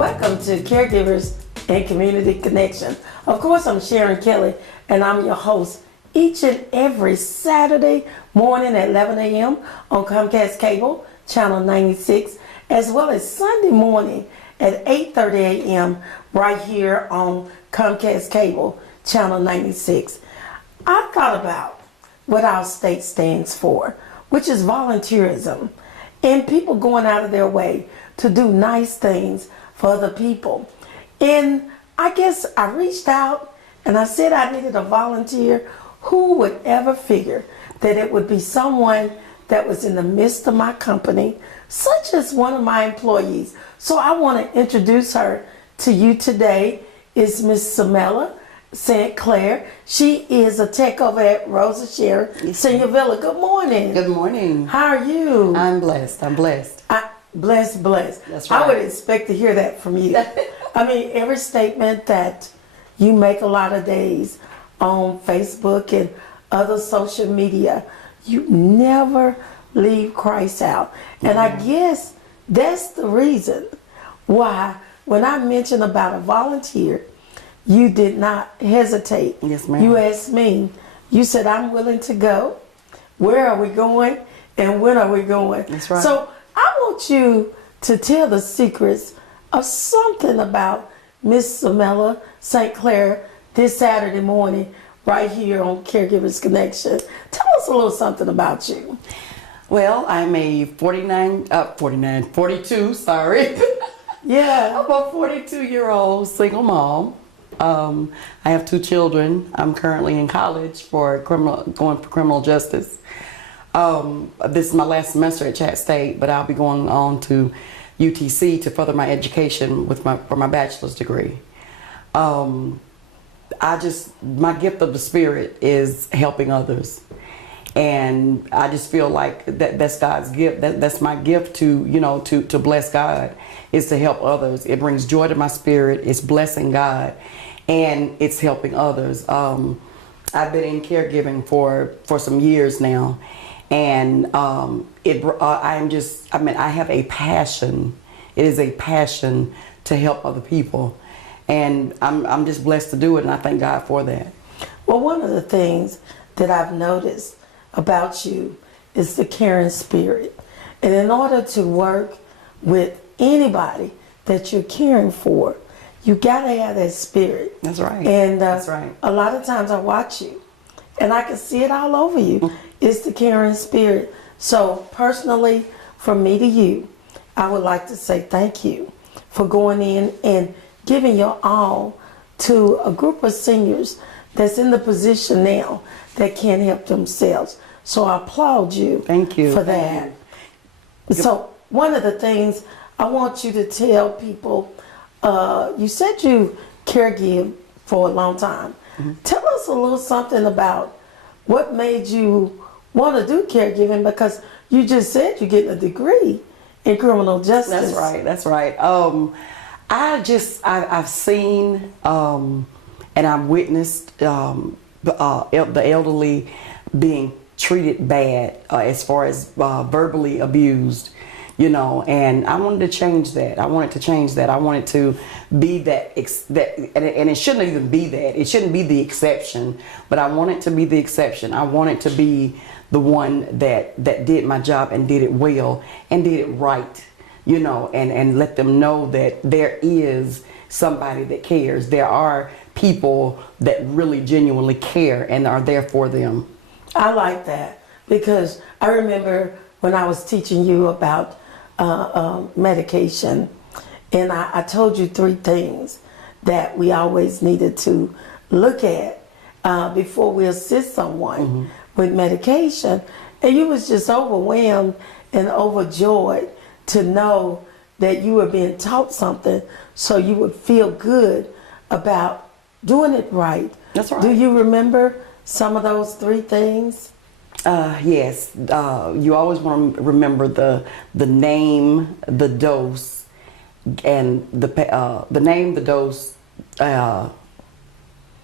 Welcome to Caregivers and Community Connection. Of course, I'm Sharon Kelly, and I'm your host each and every Saturday morning at 11 a.m. on Comcast Cable, Channel 96, as well as Sunday morning at 8:30 a.m. right here on Comcast Cable, Channel 96. I thought about what our state stands for, which is volunteerism, and people going out of their way to do nice things for other people. And I guess I reached out and I said I needed a volunteer. Who would ever figure that it would be someone that was in the midst of my company, such as one of my employees? So I want to introduce her to you today. Is Miss Samala Sinclair. She is a tech over at Rosa Sharon Senior Villa. Good morning. Good morning. How are you? I'm blessed. Blessed. That's right. I would expect to hear that from you. I mean, every statement that you make a lot of days on Facebook and other social media, you never leave Christ out. And I guess that's the reason why when I mentioned about a volunteer, you did not hesitate. Yes, ma'am. You asked me, you said, I'm willing to go. Where are we going? And when are we going? That's right. So I want you to tell the secrets of something about Miss Samala Sinclair this Saturday morning right here on Caregivers Connection. Tell us a little something about you. Well, I'm a 42, sorry. Yeah. I'm a 42-year-old single mom. I have 2 children. I'm currently in college going for criminal justice. This is my last semester at Chat State, but I'll be going on to UTC to further my education for my bachelor's degree. My gift of the spirit is helping others. And I just feel like that's God's gift. That's my gift to bless God, is to help others. It brings joy to my spirit. It's blessing God, and it's helping others. I've been in caregiving for some years now, and I have a passion. It is a passion to help other people, and I'm just blessed to do it, and I thank God for that. Well, one of the things that I've noticed about you is the caring spirit. And in order to work with anybody that you're caring for, you gotta have that spirit. That's right. And that's right. A lot of times I watch you and I can see it all over you. It's the caring spirit. So personally, from me to you, I would like to say thank you for going in and giving your all to a group of seniors that's in the position now that can't help themselves. So I applaud you. Thank you for that. So one of the things I want you to tell people, you said you caregive for a long time. Mm-hmm. Tell us a little something about what made you want to do caregiving, because you just said you're getting a degree in criminal justice. That's right. I've seen and I've witnessed the elderly being treated bad as far as verbally abused, and I wanted to change that. I wanted to be that, and it shouldn't even be that. It shouldn't be the exception, but I want it to be the exception. I want it to be the one that did my job and did it well and did it right, and let them know that there is somebody that cares. There are people that really genuinely care and are there for them. I like that, because I remember when I was teaching you about medication, and I told you 3 things that we always needed to look at before we assist someone with medication, and you was just overwhelmed and overjoyed to know that you were being taught something so you would feel good about doing it right. That's right. Do you remember some of those 3 things? Yes. You always want to remember the name, the dose, and the name, the dose,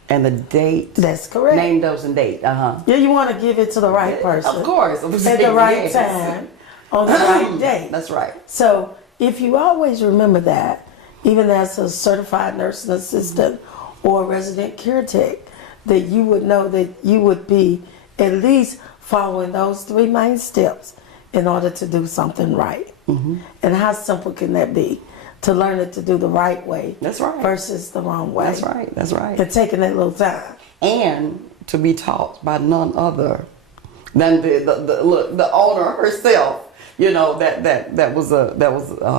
and the date. That's correct. Name, dose, and date. Yeah, you want to give it to the right person. Of course. At the right time, on the right day. That's right. So if you always remember that, even as a certified nursing assistant or a resident care tech, that you would know that you would be at least following those 3 main steps in order to do something right. And how simple can that be? To learn it to do the right way. That's right. Versus the wrong way. That's right. That's right. And taking that little time. And to be taught by none other than the owner herself. You know, that was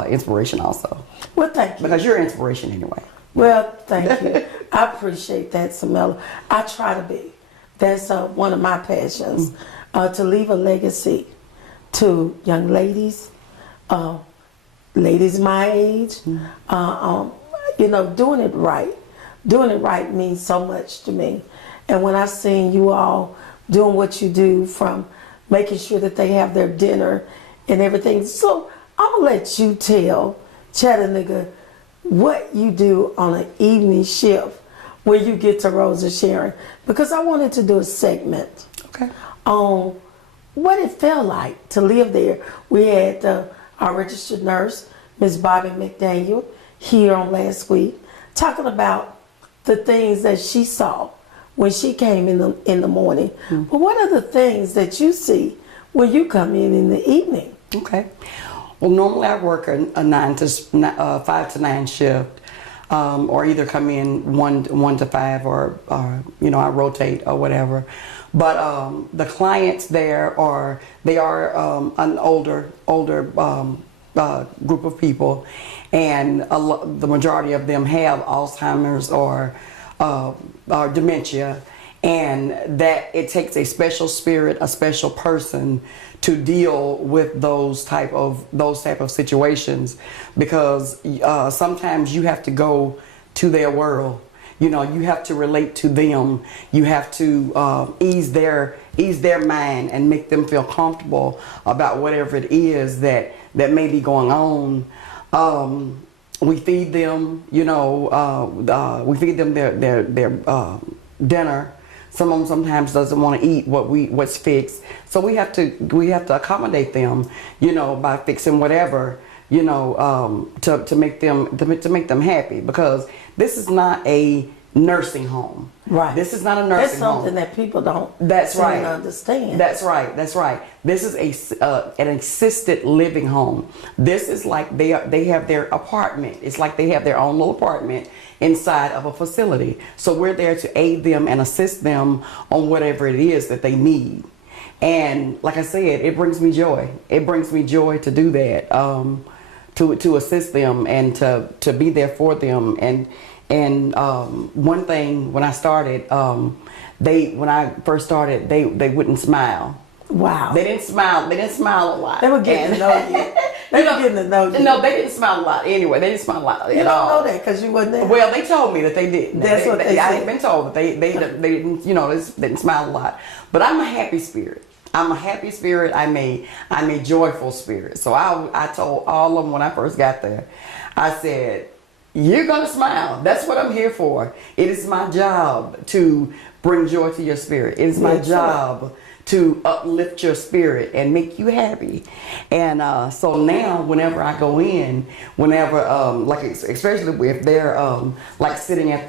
inspiration also. Well, thank you. Because you're inspiration anyway. Well, thank you. I appreciate that, Samala. I try to be. That's one of my passions, to leave a legacy to young ladies, ladies my age. You know, doing it right. Doing it right means so much to me. And when I seen you all doing what you do, from making sure that they have their dinner and everything. So I'm gonna let you tell Chattanooga what you do on an evening shift when you get to Rosa Sharon, because I wanted to do a segment on what it felt like to live there. We had our registered nurse, Ms. Bobby McDaniel, here on last week, talking about the things that she saw when she came in the morning. But what are the things that you see when you come in the evening? Okay. Well, normally I work a 5 to 9 shift, or either come in 1 to 5, or you know, I rotate or whatever. But the clients there are an older group of people, and the majority of them have Alzheimer's or dementia, and that it takes a special spirit, a special person to deal with those type of situations, because sometimes you have to go to their world. You know, you have to relate to them. You have to ease their mind and make them feel comfortable about whatever it is that may be going on. We feed them, you know, we feed them their dinner. Some of them sometimes doesn't want to eat what's fixed, so we have to accommodate them, you know, by fixing whatever, you know, to make them happy, because this is not a nursing home. Right. This is not a nursing home. That's something that people don't understand. That's right. That's right. This is an assisted living home. This is like they have their apartment. It's like they have their own little apartment inside of a facility. So we're there to aid them and assist them on whatever it is that they need. And like I said, it brings me joy. It brings me joy to do that, to assist them and to be there for them. And one thing, when I started, when I first started, they wouldn't smile. Wow. They didn't smile. They didn't smile a lot. They were getting to know you. They were getting to know you. No, they didn't smile a lot. Anyway, they didn't smile a lot at all. You don't know that because you wasn't there. Well, they told me that they didn't. That's what they said. I've been told that they didn't, you know, they didn't smile a lot. But I'm a happy spirit. I'm a happy spirit. I'm a joyful spirit. So I told all of them when I first got there, I said, you're going to smile. That's what I'm here for. It is my job to bring joy to your spirit. It is my job to uplift your spirit and make you happy. And so now whenever I go in, like especially if they're like sitting in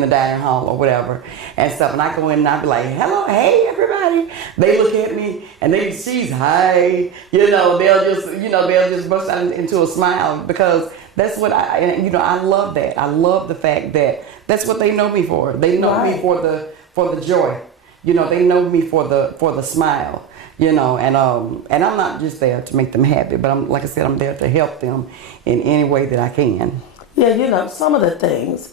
the dining hall or whatever and stuff, and I go in and I be like, hello, hey everybody. They look at me and she's hi, you know, they'll just burst out into a smile, because that's what I love that. I love the fact that that's what they know me for. They know me for the joy. You know, they know me for the smile, you know, and I'm not just there to make them happy, but like I said, I'm there to help them in any way that I can. Yeah, you know, some of the things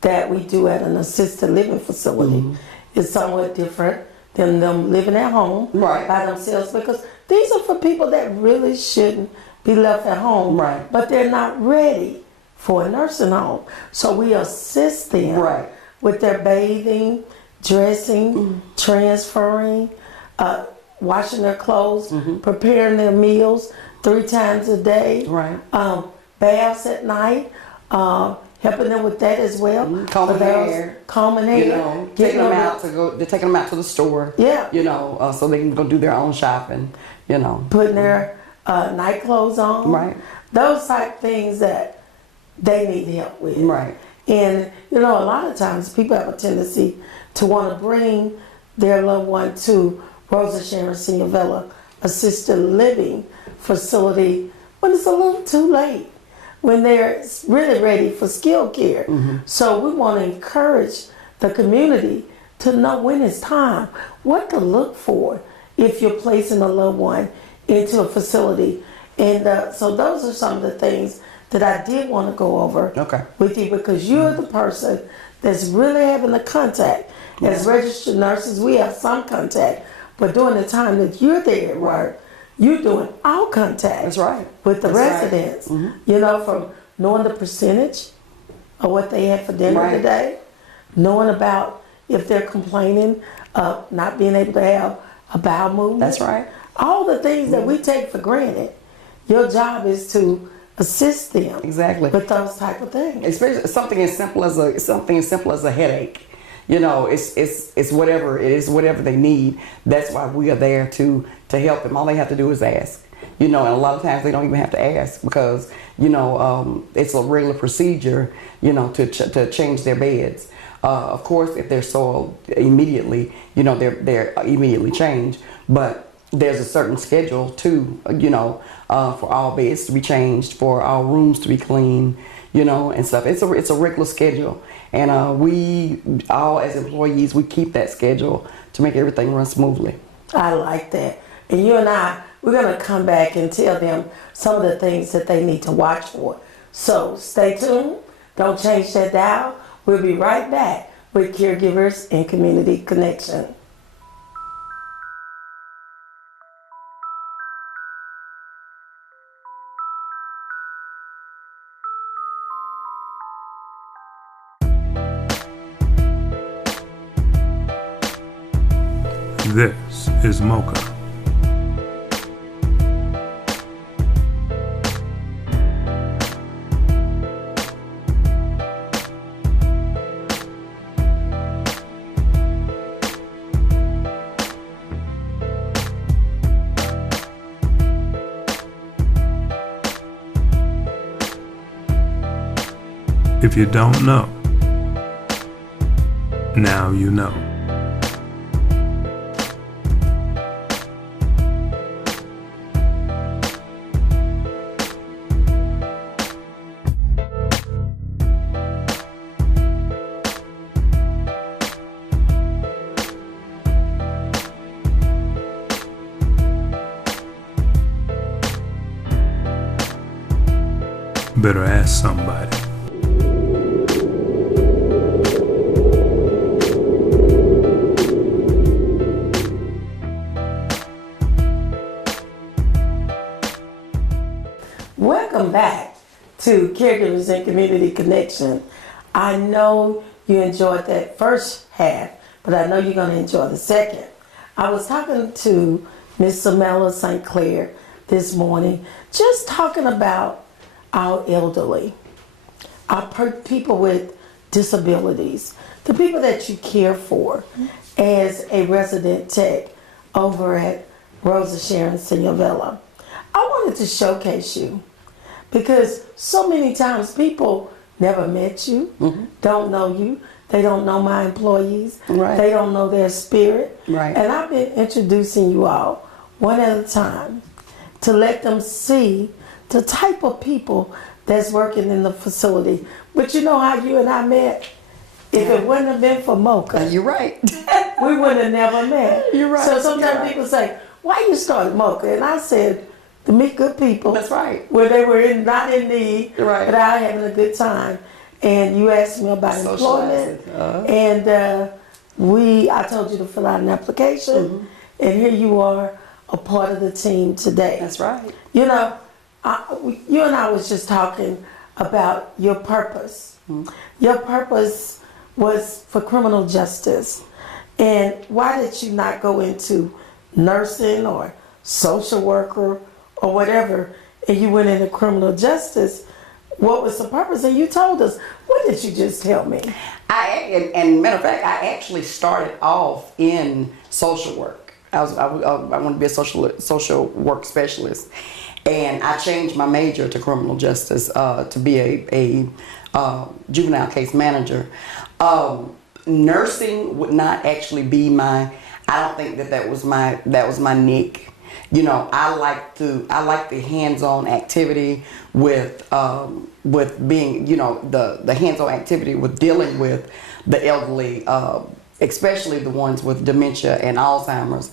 that we do at an assisted living facility is somewhat different than them living at home by themselves, because these are for people that really shouldn't be left at home, but they're not ready for a nursing home. So we assist them with their bathing, dressing, transferring, washing their clothes, preparing their meals 3 times a day, baths at night, helping them with that as well. Combing hair, you know, taking them out to the store. Yeah, you know, so they can go do their own shopping. You know, putting their night clothes on. Those type things that they need help with. Right. And, you know, a lot of times people have a tendency to want to bring their loved one to Rosa Sharon Senior Villa assisted living facility when it's a little too late, when they're really ready for skilled care. So we want to encourage the community to know when it's time, what to look for if you're placing a loved one into a facility. And so those are some of the things that I did want to go over with you, because you're the person that's really having the contact. As registered nurses, we have some contact, but during the time that you're there at work, you're doing all contact. That's right. With the That's residents. right. You know, from knowing the percentage of what they had for dinner today, knowing about if they're complaining of not being able to have a bowel movement. That's right. All the things that we take for granted. Your job is to assist them with those type of things. Especially something as simple as a headache. You know, it's whatever it is, whatever they need. That's why we are there to help them. All they have to do is ask. You know, and a lot of times they don't even have to ask, because you know it's a regular procedure. You know, to change their beds. Of course, if they're soiled immediately, you know, they're immediately changed. But there's a certain schedule too, you know, for all beds to be changed, for all rooms to be cleaned, you know, and stuff. It's a regular schedule, and we all as employees, we keep that schedule to make everything run smoothly. I like that. And you and I, we're gonna come back and tell them some of the things that they need to watch for. So stay tuned. Don't change that dial. We'll be right back with Caregivers and Community Connection. This is Mocha. If you don't know, now you know. Better ask somebody. Welcome back to Caregivers and Community Connection. I know you enjoyed that first half, but I know you're going to enjoy the second. I was talking to Miss Samala Sinclair this morning, just talking about our elderly, our people with disabilities, the people that you care for as a resident tech over at Rosa Sharon Senior Villa. I wanted to showcase you because so many times people never met you, don't know you, they don't know my employees, they don't know their spirit. And I've been introducing you all one at a time to let them see the type of people that's working in the facility. But you know how you and I met? If it wouldn't have been for Mocha, You're right. we would have never met. You're right. So sometimes people say, why you started Mocha? And I said, to meet good people. That's right. Where they were not in need, Right. but out having a good time. And you asked me about employment. And I told you to fill out an application. And here you are, a part of the team today. That's right. You know, you and I was just talking about your purpose. Your purpose was for criminal justice. And why did you not go into nursing or social worker or whatever, and you went into criminal justice? What was the purpose? And you told us. What did you just tell me? And matter of fact, I actually started off in social work. I wanted to be a social work specialist. And I changed my major to criminal justice to be a juvenile case manager. Nursing would not actually be my. I don't think that was my nick. You know, I like the hands-on activity with being, you know, the hands-on activity with dealing with the elderly, especially the ones with dementia and Alzheimer's.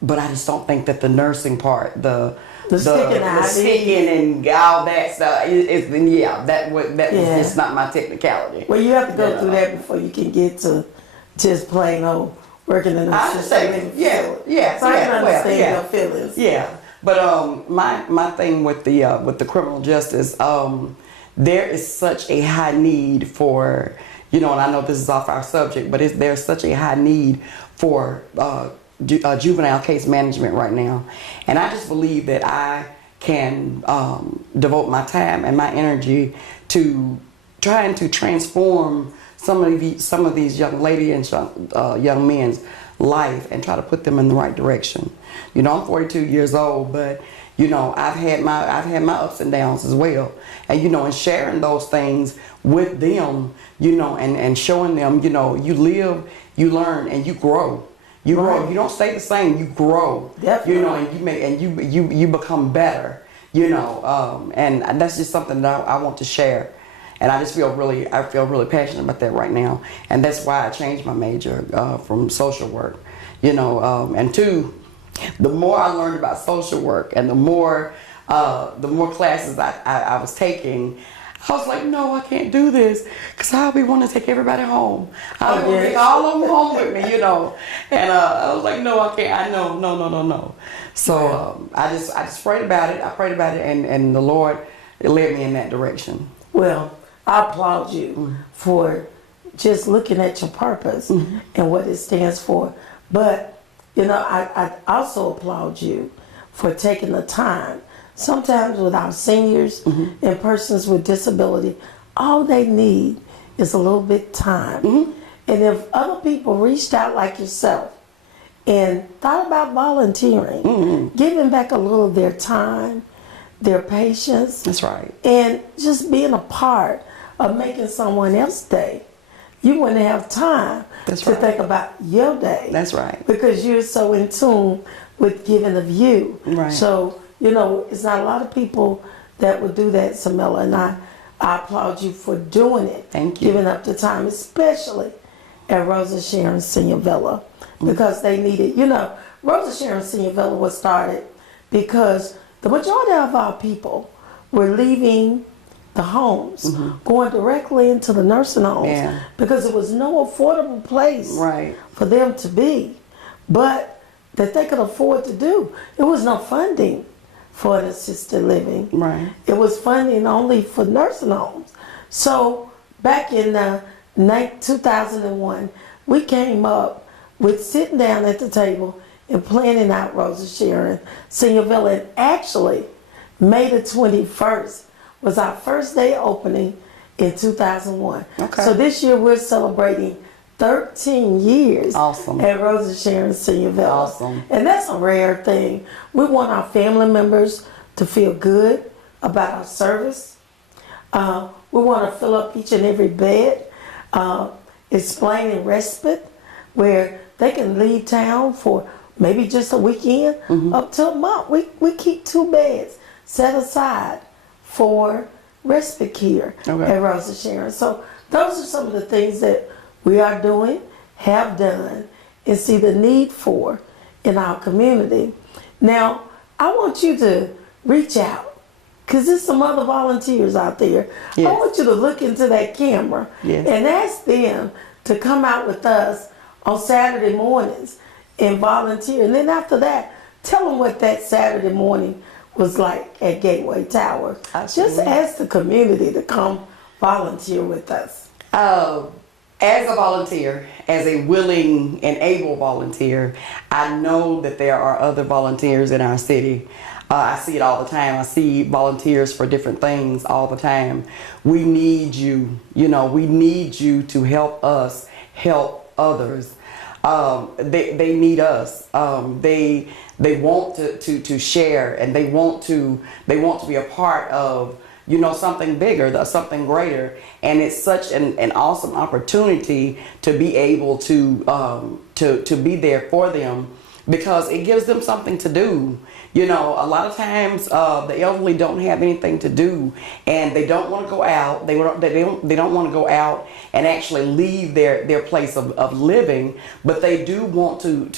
But I just don't think that the nursing part, the sticking and all that stuff that was just not my technicality. Well, you have to go through that before you can get to just plain old working in a system. So I can understand your feelings. Yeah, but my thing with the criminal justice, there is such a high need for, you know, and I know this is off our subject, but there's such a high need for juvenile case management right now, and I just believe that I can devote my time and my energy to trying to transform some of these young ladies and young men's life and try to put them in the right direction. You know, I'm 42 years old, but you know, I've had my ups and downs as well, and you know, and sharing those things with them, you know, and showing them, you know, you live, you learn, and you grow. You grow. You don't stay the same. You grow. Definitely. You know, and you become better. You know, and that's just something that I want to share, and I feel really passionate about that right now, and that's why I changed my major from social work. You know, and two, the more I learned about social work, and the more classes I was taking, I was like, no, I can't do this, because I'll be wanting to take everybody home. I'll be take all of them home with me, you know. And I was like, no, I can't. No. So I just prayed about it. I prayed about it, and the Lord led me in that direction. Well, I applaud you for just looking at your purpose and what it stands for. But, you know, I also applaud you for taking the time. Sometimes with our seniors and persons with disability, all they need is a little bit time. And if other people reached out like yourself and thought about volunteering, giving back a little of their time, their patience. That's right. And just being a part of making someone else's day, you wouldn't have time to think about your day. That's right. Because you're so in tune with giving of you. Right. So, you know, it's not a lot of people that would do that, Samala, and I applaud you for doing it. Thank you. Giving up the time, especially at Rosa Sharon Senior Villa, because they needed, you know, Rosa Sharon Senior Villa was started because the majority of our people were leaving the homes, going directly into the nursing homes, because there was no affordable place for them to be, but that they could afford to do. There was no funding for an assisted living. Right. It was funding only for nursing homes. So back in 2001, we came up with sitting down at the table and planning out Rosa Sharon Senior Villa. And actually, May the 21st was our first day opening in 2001. Okay. So this year we're celebrating 13 years awesome. At Rosa Sharon Senior Villa. Awesome. And that's a rare thing. We want our family members to feel good about our service. We want to fill up each and every bed, explaining respite, where they can leave town for maybe just a weekend up to a month. We keep 2 beds set aside for respite care at Rosa Sharon. So those are some of the things that we are doing, have done, and see the need for in our community. Now, I want you to reach out, because there's some other volunteers out there. I want you to look into that camera and ask them to come out with us on Saturday mornings and volunteer. And then after that, tell them what that Saturday morning was like at Gateway Tower. Just ask the community to come volunteer with us. As a volunteer, as a willing and able volunteer, I know that there are other volunteers in our city. I see it all the time. I see volunteers for different things all the time. We need you. You know, we need you to help us help others. They need us. They want to share, and they want to be a part of, something bigger, something greater. And it's such an awesome opportunity to be able to be there for them, because it gives them something to do. A lot of times the elderly don't have anything to do, and they don't want to go out. They don't want to go out and actually leave their place of living, but they do want to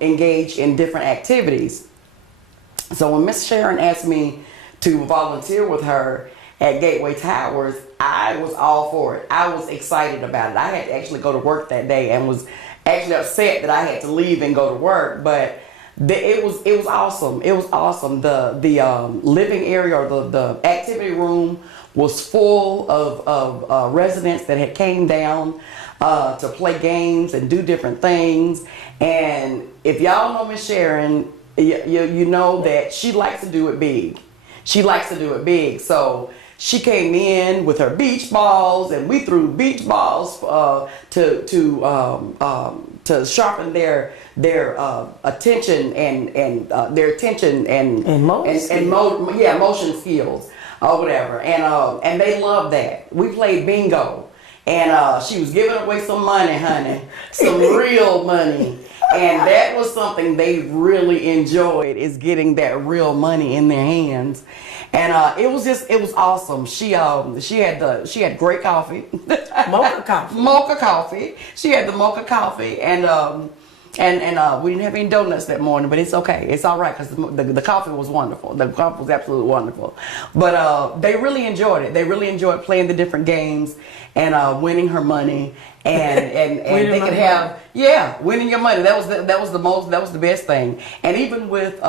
engage in different activities. So when Miss Sharon asked me to volunteer with her at Gateway Towers, I was all for it. I was excited about it. I had to actually go to work that day and was actually upset that I had to leave and go to work, but it was awesome. It was awesome. The living area, or the activity room, was full of residents that had came down to play games and do different things. And if y'all know Miss Sharon, you know that she likes to do it big. She likes to do it big. So she came in with her beach balls, and we threw beach balls to sharpen their attention and their attention and motion skills or whatever. And they loved that. We played bingo, and she was giving away some money, honey, some real money. And that was something they really enjoyed, is getting that real money in their hands. And it was awesome. She had great coffee. Mocha coffee. She had the mocha coffee, and we didn't have any donuts that morning, but it's okay. It's all right, because the coffee was wonderful. The coffee was absolutely wonderful. But they really enjoyed it. They really enjoyed playing the different games and winning her money. And they could have winning your money. That was the best thing. And even with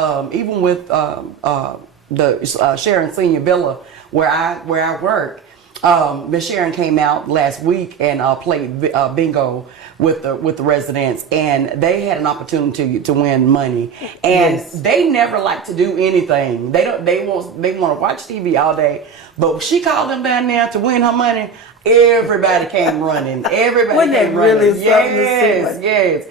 the Sharon Senior Villa where I work, Miss Sharon came out last week and played bingo with the residents, and they had an opportunity to win money. And they never like to do anything. They want to watch TV all day. But she called them down there to win her money. Everybody came running. Everybody came running. Yes.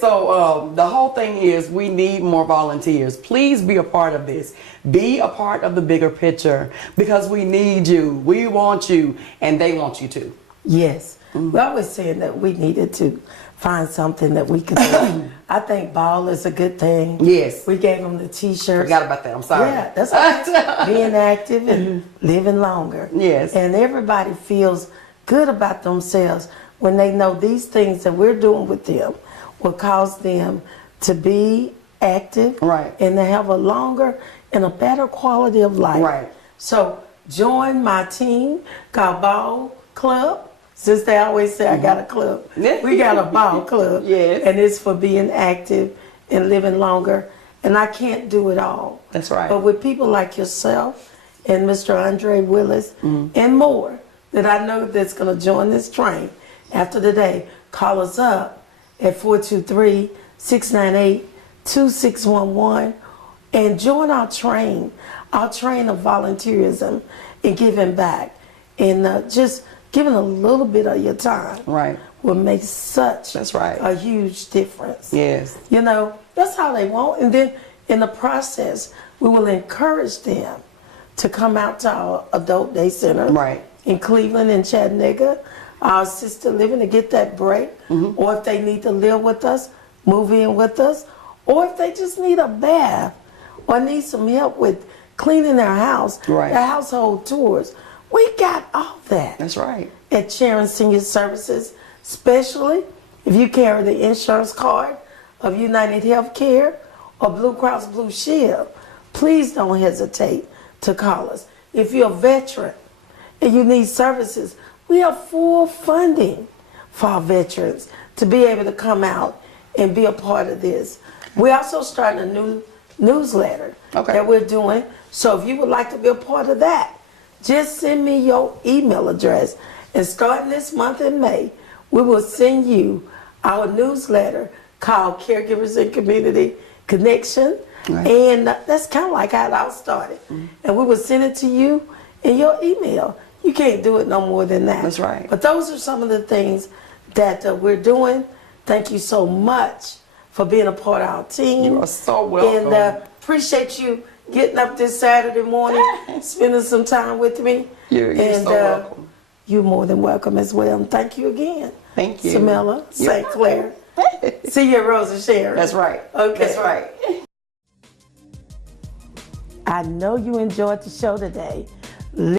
So the whole thing is, we need more volunteers. Please be a part of this. Be a part of the bigger picture, because we need you. We want you, and they want you too. Yes. Mm-hmm. We always saying that we needed to find something that we could do. I think ball is a good thing. Yes. We gave them the T-shirts. Forgot about that. I'm sorry. Yeah, that's okay. Being active and living longer. Yes. And everybody feels good about themselves when they know these things that we're doing with them will cause them to be active, right, and to have a longer and a better quality of life. Right. So join my team called Ball Club. Since they always say I got a club, we got a ball club. Yes. And it's for being active and living longer. And I can't do it all. That's right. But with people like yourself and Mr. Andre Willis and more that I know that's going to join this train after the day, call us up at 423-698-2611 and join our train of volunteerism and giving back. And just giving a little bit of your time, right, will make such a huge difference. Yes. That's how they want. And then in the process, we will encourage them to come out to our adult day center, right, in Cleveland and Chattanooga, our assisted living, to get that break. Or if they need to live with us, move in with us. Or if they just need a bath or need some help with cleaning their house, right, their household tours. We got all that. That's right. At Sharon Senior Services, especially if you carry the insurance card of United Healthcare or Blue Cross Blue Shield, please don't hesitate to call us. If you're a veteran and you need services, we have full funding for our veterans to be able to come out and be a part of this. We're also starting a new newsletter that we're doing. So if you would like to be a part of that, just send me your email address, and starting this month in May, we will send you our newsletter called Caregivers and Community Connection. Right. And that's kind of like how it all started. And we will send it to you in your email. You can't do it no more than that. That's right. But those are some of the things that we're doing. Thank you so much for being a part of our team. You are so welcome. And appreciate you getting up this Saturday morning, spending some time with me. You're so welcome. You're more than welcome as well. And thank you again. Thank you. Samala, Sinclair. See you at Rosa Sharon. That's right. Okay. That's right. I know you enjoyed the show today,